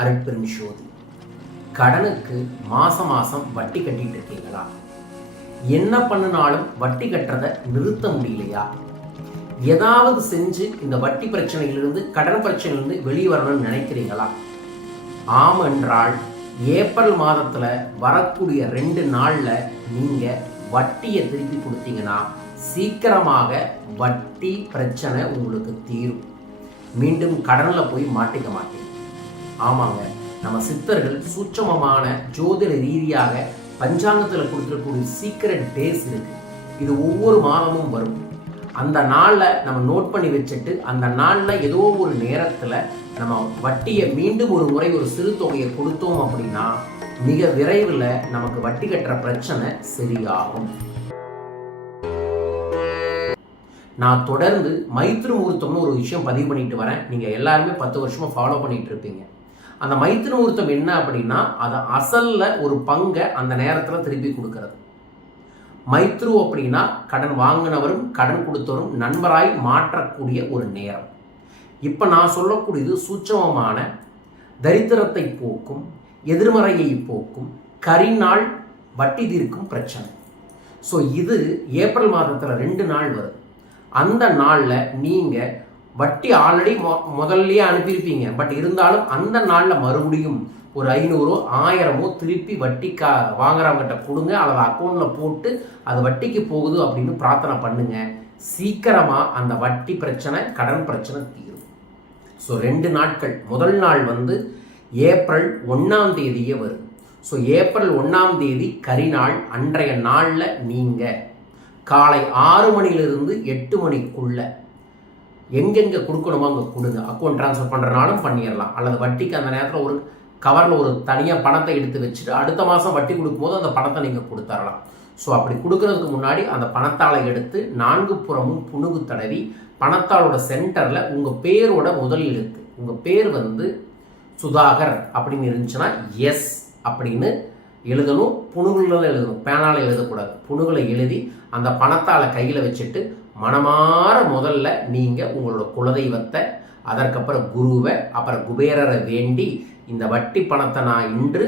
அருட்பெரும் ஜோதி. கடனுக்கு மாசம் மாசம் வட்டி கட்டிட்டு இருக்கீங்களா? என்ன பண்ணினாலும் வட்டி கட்டுறதை நிறுத்த முடியலையா? ஏதாவது செஞ்சு இந்த வட்டி பிரச்சனையிலிருந்து கடன் பிரச்சனையிலிருந்து வெளியே வரணும்னு நினைக்கிறீங்களா? ஆம் என்றால் ஏப்ரல் மாதத்தில் வரக்கூடிய ரெண்டு நாளில் நீங்கள் வட்டியை திருப்பி கொடுத்தீங்கன்னா சீக்கிரமாக வட்டி பிரச்சனை உங்களுக்கு தீரும். மீண்டும் கடனில் போய் மாட்டிக்க மாட்டீங்க. ஆமாங்க. நம்ம சித்தர்கள் சூட்சமமான ஜோதிட ரீதியாக பஞ்சாங்கத்தில் கொடுத்துருக்கக்கூடிய சீக்கிரட் டேஸ் இருக்கு. இது ஒவ்வொரு மாதமும் வரும். அந்த நாளில் நம்ம நோட் பண்ணி வச்சுட்டு அந்த நாளில் ஏதோ ஒரு நேரத்தில் நம்ம வட்டியை மீண்டும் ஒரு முறை ஒரு சிறு தொகையை கொடுத்தோம் அப்படின்னா மிக விரைவில் நமக்கு வட்டி கட்டுற பிரச்சனை சரியாகும். நான் தொடர்ந்து மைத்ரு முகூர்த்தம்னு ஒரு விஷயம் பதிவு பண்ணிட்டு வரேன். நீங்கள் எல்லாருமே பத்து வருஷமா ஃபாலோ பண்ணிட்டு இருப்பீங்க. அந்த மைத்ரு முகூர்த்தம் என்ன அப்படின்னா அதை அசல்ல ஒரு பங்கை அந்த நேரத்தில் திருப்பி கொடுக்கறது. மைத்ரு அப்படின்னா கடன் வாங்கினவரும் கடன் கொடுத்தவரும் நண்பராய் மாற்றக்கூடிய ஒரு நேரம். இப்போ நான் சொல்லக்கூடியது சூட்சமமான தரித்திரத்தை போக்கும் எதிர்மறையை போக்கும் கரிநாள் வட்டி தீர்க்கும் பிரச்சனை. ஸோ இது ஏப்ரல் மாதத்தில் ரெண்டு நாள் வருது அந்த நாளில் நீங்கள் வட்டி ஆல்ரெடி மொ முதல்லயே அனுப்பியிருப்பீங்க. பட் இருந்தாலும் அந்த நாளில் மறுபடியும் ஒரு ஐநூறோ ஆயிரமோ திருப்பி வட்டி கா வாங்குறவங்ககிட்ட கொடுங்க. அல்லது அக்கௌண்ட்டில் போட்டு அது வட்டிக்கு போகுது அப்படின்னு பிரார்த்தனை பண்ணுங்க. சீக்கிரமாக அந்த வட்டி பிரச்சனை கடன் பிரச்சனை தீரும். ஸோ ரெண்டு நாட்கள். முதல் நாள் வந்து ஏப்ரல் ஒன்றாம் தேதியே வரும். ஸோ ஏப்ரல் ஒன்றாம் தேதி கரிநாள் அன்றைய நாளில் நீங்கள் காலை ஆறு மணிலிருந்து எட்டு மணிக்குள்ளே எங்கெங்கே கொடுக்கணுமோ அங்கே கொடுங்க. அக்கௌண்ட் ட்ரான்ஸ்ஃபர் பண்ணுறனாலும் பண்ணிடலாம் அல்லது வட்டிக்கு அந்த நேரத்தில் ஒரு கவரில் ஒரு தனியாக பணத்தை எடுத்து வச்சுட்டு அடுத்த மாதம் வட்டி கொடுக்கும்போது அந்த பணத்தை நீங்கள் கொடுத்துடலாம் ஸோ அப்படி கொடுக்கறதுக்கு முன்னாடி அந்த பணத்தாளை எடுத்து நான்கு புறமும் புணுகு தடவி பணத்தாளோட சென்டரில் உங்கள் பேரோட முதல் எழுத்து உங்கள் பேர் வந்து சுதாகர் அப்படின்னு இருந்துச்சுன்னா எஸ் அப்படின்னு எழுதணும். புணுகுல எழுதணும். பேனால் எழுதக்கூடாது. புணுகுல எழுதி அந்த பணத்தாளை கையில் வச்சுட்டு மனமாற முதல்ல நீங்கள் உங்களோட குலதெய்வத்தை அதற்கப்புறம் குருவை அப்புறம் குபேரரை வேண்டி இந்த வட்டி பணத்தை நான் இன்று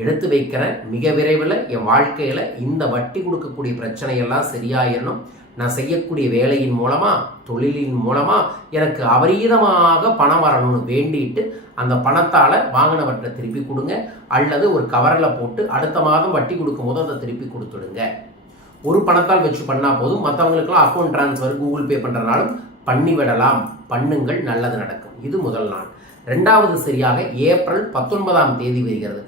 எடுத்து வைக்கிறேன் மிக விரைவில் என் வாழ்க்கையில் இந்த வட்டி கொடுக்கக்கூடிய பிரச்சனையெல்லாம் சரியாயிடணும் நான் செய்யக்கூடிய வேலையின் மூலமாக தொழிலின் மூலமாக எனக்கு அபரீதமாக பணம் வரணும்னு வேண்டிட்டு அந்த பணத்தால் வாங்கினவற்றை திருப்பி கொடுங்க. அல்லது ஒரு கவரில் போட்டு அடுத்த மாதம் வட்டி கொடுக்கும்போது அதை திருப்பி கொடுத்துடுங்க. ஒரு பணத்தால் வச்சு பண்ணால் போதும். மற்றவங்களுக்குலாம் அக்கௌண்ட் ட்ரான்ஸ்ஃபர் கூகுள் பே பண்ணுறனாலும் பண்ணிவிடலாம். பண்ணுங்கள் நல்லது நடக்கும். இது முதல் நாள். ரெண்டாவது சரியாக ஏப்ரல் பத்தொன்பதாம் தேதி வருகிறது.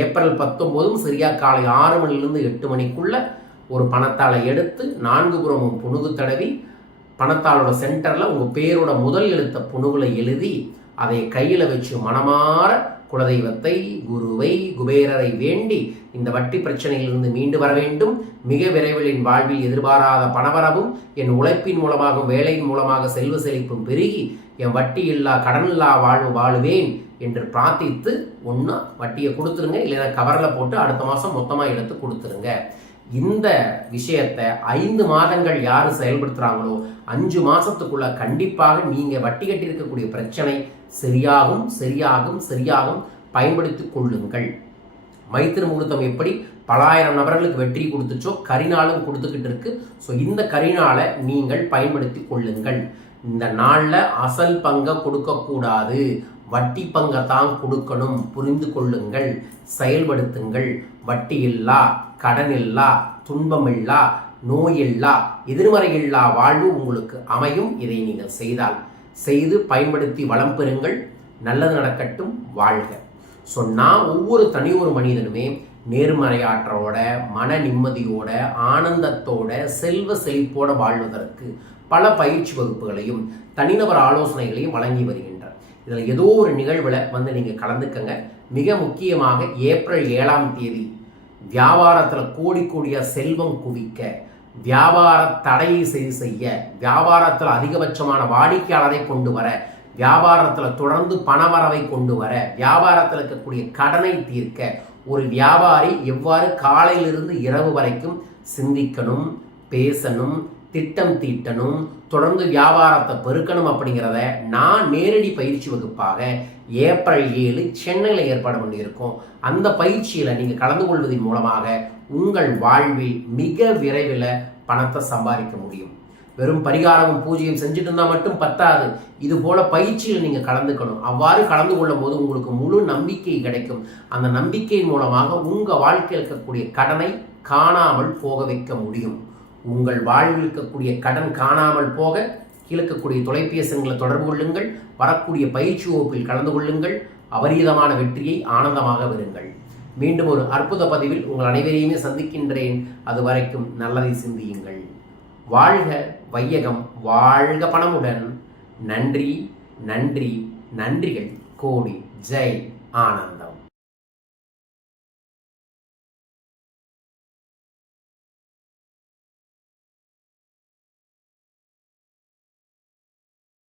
ஏப்ரல் பத்தொம்போதும் சரியா காலை ஆறு மணிலிருந்து எட்டு மணிக்குள்ள ஒரு பணத்தாளை எடுத்து நான்கு புறமும் புணுகு தடவி பணத்தாளோட சென்டரில் உங்கள் பேரோட முதல் எழுத்த புணுகுல எழுதி அதை கையில் வச்சு மனமாற குலதெய்வத்தை குருவை குபேரரை வேண்டி இந்த வட்டி பிரச்சனையிலிருந்து மீண்டு வர வேண்டும். மிக விரைவில் என் வாழ்வில் எதிர்பாராத பணவரவும் என் உழைப்பின் மூலமாகவும் வேலையின் மூலமாக செல்வ செழிப்பும் பெருகி என் வட்டி இல்லா கடன் இல்லா வாழ்வு வாழுவேன் என்று பிரார்த்தித்து ஒன்று வட்டியை கொடுத்துருங்க. இல்லைன்னா கவரில் போட்டு அடுத்த மாதம் மொத்தமாக எடுத்து கொடுத்துருங்க. இந்த விஷயத்தை ஐந்து மாதங்கள் யார் செயல்படுத்துகிறாங்களோ அஞ்சு மாதத்துக்குள்ள கண்டிப்பாக நீங்கள் வட்டி கட்டி இருக்கக்கூடிய பிரச்சனை சரியாகும் சரியாகும் சரியாகும். பயன்படுத்தி கொள்ளுங்கள். மைத்திரு முகூர்த்தம் எப்படி? பலாயிரம் நபர்களுக்கு வெற்றி கொடுத்துச்சோ கரிநாளும் கொடுத்துக்கிட்டு இருக்கு. ஸோ இந்த கரிநாளை நீங்கள் பயன்படுத்தி கொள்ளுங்கள். இந்த நாளில் அசல் பங்கை கொடுக்கக்கூடாது வட்டி பங்கை தான் கொடுக்கணும். புரிந்து கொள்ளுங்கள். செயல்படுத்துங்கள். வட்டி இல்லா கடன் இல்லா துன்பமில்லா நோயில்லா எதிர்மறையில்லா வாழ்வு உங்களுக்கு அமையும். இதை நீங்கள் செய்தால் செய்து பயன்படுத்தி வளம் பெறுங்கள். நல்லது நடக்கட்டும். வாழ்க. ஸோ நான் ஒவ்வொரு தனி ஒரு மனிதனுமே நேர்மறையாற்றோட மன நிம்மதியோட ஆனந்தத்தோட செல்வ செழிப்போட வாழ்வதற்கு பல பயிற்சி வகுப்புகளையும் தனிநபர் ஆலோசனைகளையும் வழங்கி வருகின்றார் இதில் ஏதோ ஒரு நிகழ்வில் வந்து நீங்கள் கலந்துக்கங்க. மிக முக்கியமாக ஏப்ரல் ஏழாம் தேதி வியாபாரத்தில் கோடி கோடியாக செல்வம் குவிக்க வியாபார தடையை சரி செய்ய வியாபாரத்தில் அதிகபட்சமான வாடிக்கையாளரை கொண்டு வர வியாபாரத்தில் தொடர்ந்து பணவரவை கொண்டு வர வியாபாரத்தில் இருக்கக்கூடிய கடனை தீர்க்க ஒரு வியாபாரி எவ்வாறு காலையிலிருந்து இரவு வரைக்கும் சிந்திக்கணும் பேசணும் திட்டம் தீட்டணும் தொடர்ந்து வியாபாரத்தை பெருக்கணும் அப்படிங்கிறத நான் நேரடி பயிற்சி வகுப்பாக ஏப்ரல் ஏழு சென்னையில் ஏற்பாடு பண்ணியிருக்கோம். அந்த பயிற்சியில் நீங்கள் கலந்து கொள்வதன் மூலமாக உங்கள் வாழ்வில் மிக விரைவில் பணத்தை சம்பாதிக்க முடியும். வெறும் பரிகாரமும் பூஜையும் செஞ்சுட்டு இருந்தால் மட்டும் பத்தாது. இது போல பயிற்சியில் நீங்கள் கலந்துக்கணும். அவ்வாறு கலந்து கொள்ளும் போது உங்களுக்கு முழு நம்பிக்கை கிடைக்கும். அந்த நம்பிக்கையின் மூலமாக உங்கள் வாழ்க்கையில் இருக்கக்கூடிய கடனை காணாமல் போக வைக்க முடியும். உங்கள் வாழ்வில் இருக்கக்கூடிய கடன் காணாமல் போக கீழக்கக்கூடிய தொலைபேசிகளை தொடர்பு கொள்ளுங்கள். வரக்கூடிய பயிற்சி வகுப்பில் கலந்து கொள்ளுங்கள். அபரீதமான வெற்றியை ஆனந்தமாக பெறுங்கள். மீண்டும் ஒரு அற்புத பதிவில் உங்கள் அனைவரையுமே சந்திக்கின்றேன். அது வரைக்கும் நல்லதை சிந்தியுங்கள். வாழ்க வையகம் வாழ்க பணமுடன். நன்றி நன்றி நன்றிகள். கோடி ஜெய் ஆனந்தம்.